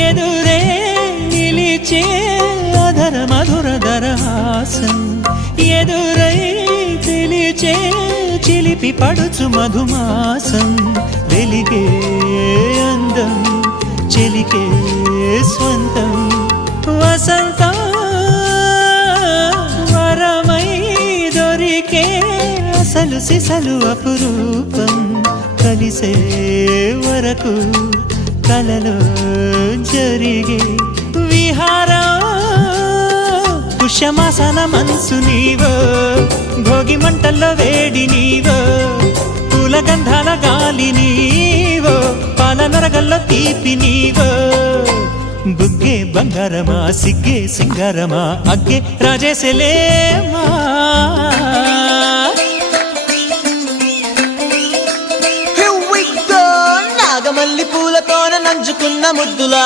ఎదురే నిలిచే అధర మధుర దరహాసం ఎదురై పిలిచే చిలిపి పడుచు మధుమాసం వెలిగే అందం చెలికే స్వంతం వసంతం వరమై దొరికే అసలు సిసలు అపురూపం కలిసే వరకు కలలో జరిగే విహారం పుష్యమాసన మనసు నీవో భోగి మంటల్లో వేడి నీవో పూల గంధాల గాలి నీవో పాల నరగల్లో తీపి నీవో బుగ్గే బంగారమా సిగ్గే సింగారమా అగ్గే రాజేసలేమా నాగమల్లి పూలతోన నంచుకున్న ముద్దులా